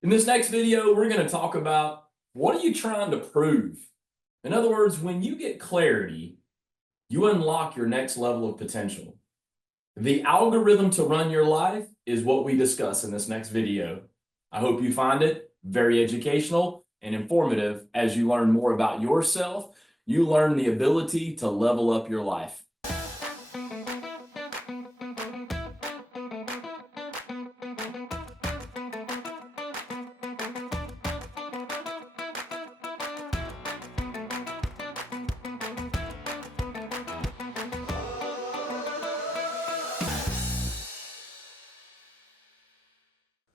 In this next video, we're going to talk about what are you trying to prove? In other words, when you get clarity, you unlock your next level of potential. The algorithm to run your life is what we discuss in this next video. I hope you find it very educational and informative as you learn more about yourself. You learn the ability to level up your life.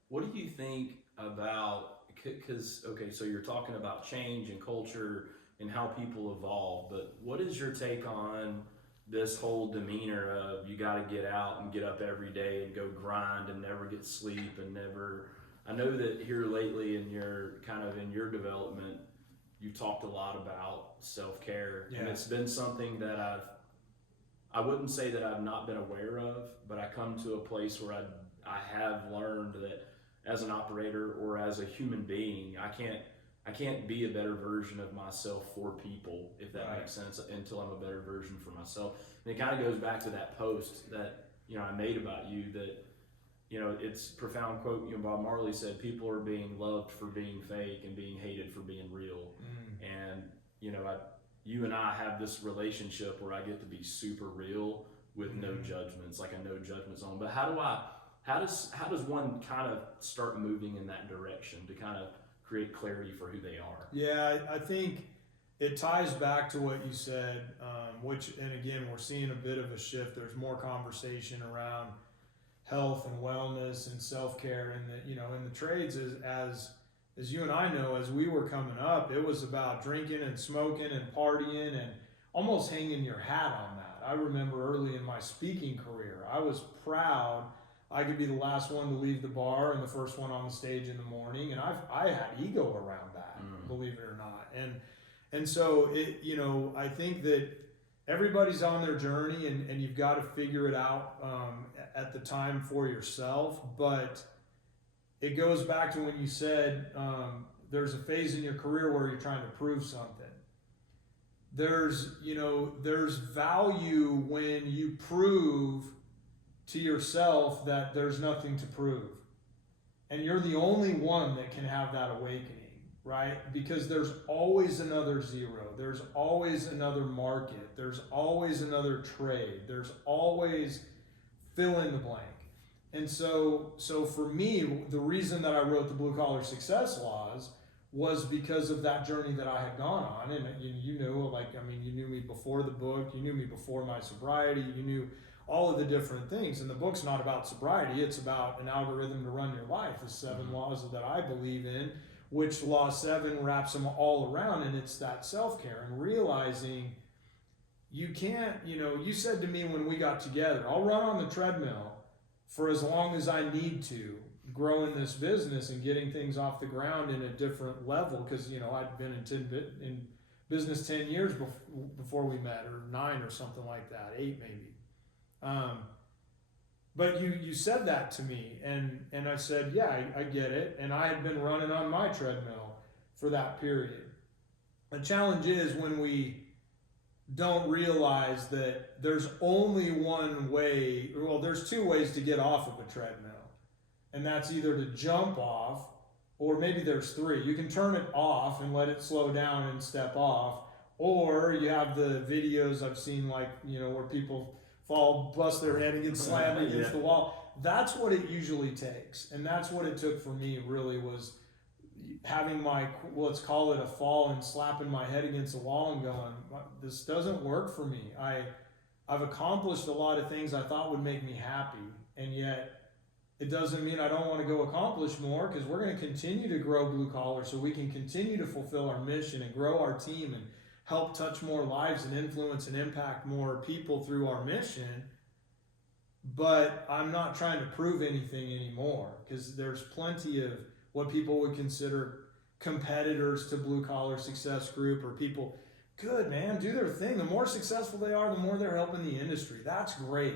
What do you think about, because, okay, so you're talking about change and culture and how people evolve, but what is your take on this whole demeanor of you got to get out and get up every day and go grind and never get sleep and never, I know that here lately in your kind of in your development, you talked a lot about self-care, and it's been something that I wouldn't say that I've not been aware of, but I come to a place where I have learned that as an operator or as a human being, I can't be a better version of myself for people, if that makes sense, until I'm a better version for myself. And it kind of goes back to that post that I made about you, that it's a profound quote. Bob Marley said, "People are being loved for being fake and being hated for being real." And you and I have this relationship where I get to be super real with no judgments, like a no judgment zone. But how does one kind of start moving in that direction to kind of create clarity for who they are? Yeah, I think it ties back to what you said, and again, we're seeing a bit of a shift. There's more conversation around health and wellness and self care, and in the trades, as you and I know, as we were coming up, it was about drinking and smoking and partying and almost hanging your hat on that. I remember early in my speaking career, I was proud I could be the last one to leave the bar and the first one on the stage in the morning, and I had ego around that, believe it or not, and so I think that everybody's on their journey, and you've got to figure it out at the time for yourself. But it goes back to when you said there's a phase in your career where you're trying to prove something. There's value when you prove to yourself that there's nothing to prove. And you're the only one that can have that awakening, right? Because there's always another zero. There's always another market. There's always another trade. There's always fill in the blank. And so for me, the reason that I wrote the Blue Collar Success Laws was because of that journey that I had gone on. And you knew, you knew me before the book, you knew me before my sobriety, you knew all of the different things. And the book's not about sobriety, it's about an algorithm to run your life, the 7 laws that I believe in, which law 7 wraps them all around, and it's that self-care and realizing you can't, you said to me when we got together, I'll run on the treadmill for as long as I need to, growing this business and getting things off the ground in a different level, because I'd been in business 10 years before we met, or 9 or something like that, 8 maybe. But you said that to me, and I said, yeah, I get it. And I had been running on my treadmill for that period. The challenge is when we don't realize that there's only one way, well, there's 2 ways to get off of a treadmill. And that's either to jump off, or maybe there's 3. You can turn it off and let it slow down and step off, or you have the videos I've seen, where people fall, bust their head and get slammed against the wall. That's what it usually takes. And that's what it took for me, really, was having my, let's call it a fall, and slapping my head against the wall and going, this doesn't work for me. I've accomplished a lot of things I thought would make me happy, and yet it doesn't mean I don't want to go accomplish more, because we're going to continue to grow Blue Collar so we can continue to fulfill our mission and grow our team and help touch more lives and influence and impact more people through our mission. But I'm not trying to prove anything anymore, because there's plenty of what people would consider competitors to Blue Collar Success Group, or people, good man, do their thing. The more successful they are, the more they're helping the industry. That's great.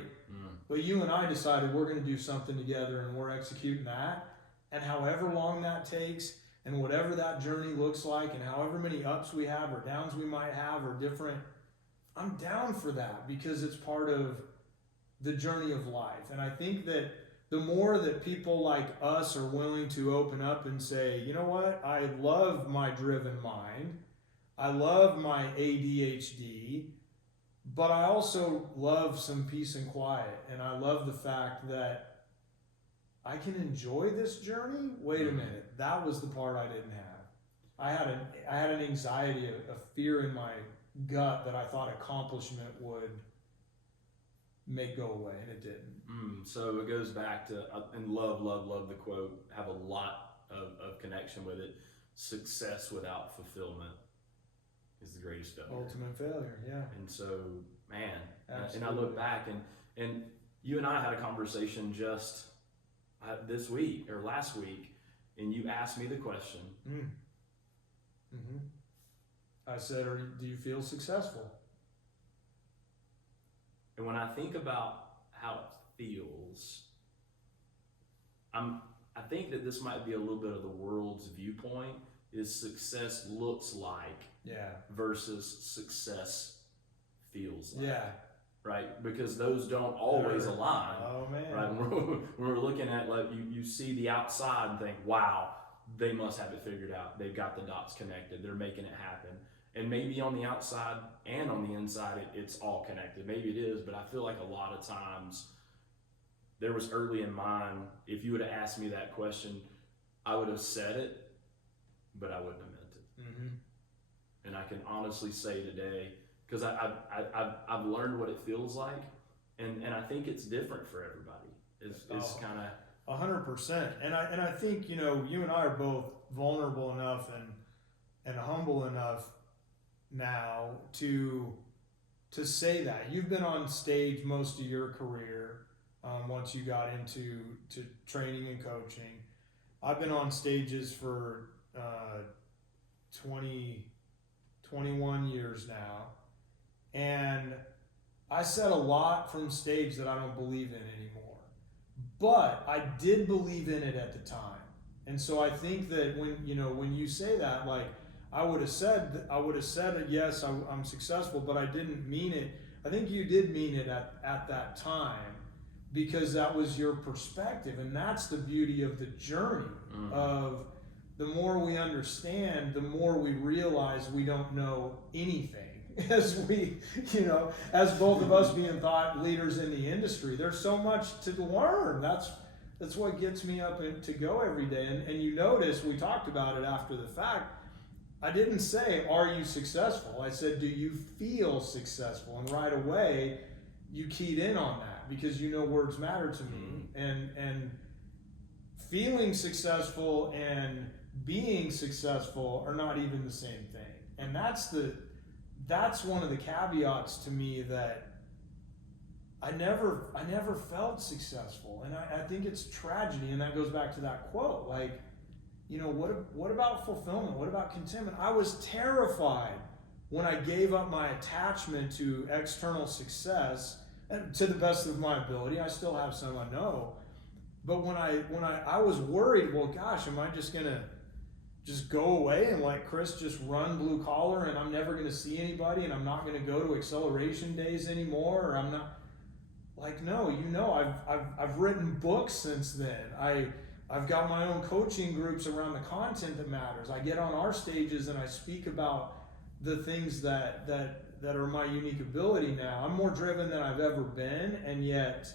But you and I decided we're going to do something together, and we're executing that. And however long that takes, and whatever that journey looks like, and however many ups we have or downs we might have or different, I'm down for that because it's part of the journey of life. And I think that the more that people like us are willing to open up and say, you know what, I love my driven mind, I love my ADHD, but I also love some peace and quiet. And I love the fact that I can enjoy this journey. Wait a minute, that was the part I didn't have. I had an anxiety, a fear in my gut that I thought accomplishment would make go away, and it didn't. So it goes back to, and love the quote, have a lot of connection with it. Success without fulfillment is the greatest failure. Ultimate failure, yeah. And so, man, Absolutely. and I look back and you and I had a conversation just this week or last week, and you asked me the question. I said, do you feel successful? And when I think about how it feels, I think that this might be a little bit of the world's viewpoint, is success looks like versus success feels like. Yeah. Right? Because those don't always align. Oh man. Right? When we're looking at, like, you see the outside and think, wow, they must have it figured out. They've got the dots connected. They're making it happen. And maybe on the outside and on the inside, it's all connected. Maybe it is, but I feel like a lot of times there was early in mine, if you would have asked me that question, I would have said it, but I wouldn't have meant it. And I can honestly say today, because I've learned what it feels like, and I think it's different for everybody. It's kind of 100%. And I think, you and I are both vulnerable enough and humble enough now to say that. You've been on stage most of your career, once you got into training and coaching. I've been on stages for 21 years now. And I said a lot from stage that I don't believe in anymore. But I did believe in it at the time. And so I think that when you say that, like, I would have said yes, I'm successful, but I didn't mean it. I think you did mean it at that time, because that was your perspective. And that's the beauty of the journey of the more we understand, the more we realize we don't know anything. As both of us being thought leaders in the industry, there's so much to learn. That's what gets me up to go every day. And you notice we talked about it after the fact. I didn't say, are you successful? I said, do you feel successful? And right away, you keyed in on that, because words matter to me. And feeling successful and being successful are not even the same thing. And that's one of the caveats to me, that I never felt successful. And I think it's tragedy. And that goes back to that quote, like, what about fulfillment? What about contentment? I was terrified when I gave up my attachment to external success, and to the best of my ability. I still have some, I know. But when I was worried, well, gosh, am I just gonna just go away and let Chris just run blue collar, and I'm never gonna see anybody, and I'm not gonna go to acceleration days anymore, or I'm not, like, no, I've written books since then. I've got my own coaching groups around the content that matters. I get on our stages and I speak about the things that are my unique ability now. I'm more driven than I've ever been, and yet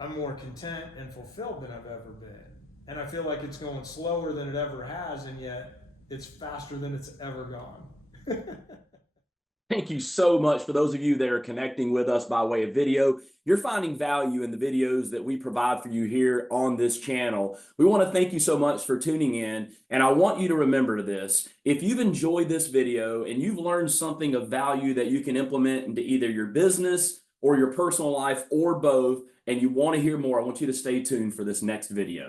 I'm more content and fulfilled than I've ever been. And I feel like it's going slower than it ever has, and yet it's faster than it's ever gone. Thank you so much for those of you that are connecting with us by way of video. You're finding value in the videos that we provide for you here on this channel. We want to thank you so much for tuning in. And I want you to remember this. If you've enjoyed this video and you've learned something of value that you can implement into either your business or your personal life or both, and you want to hear more, I want you to stay tuned for this next video.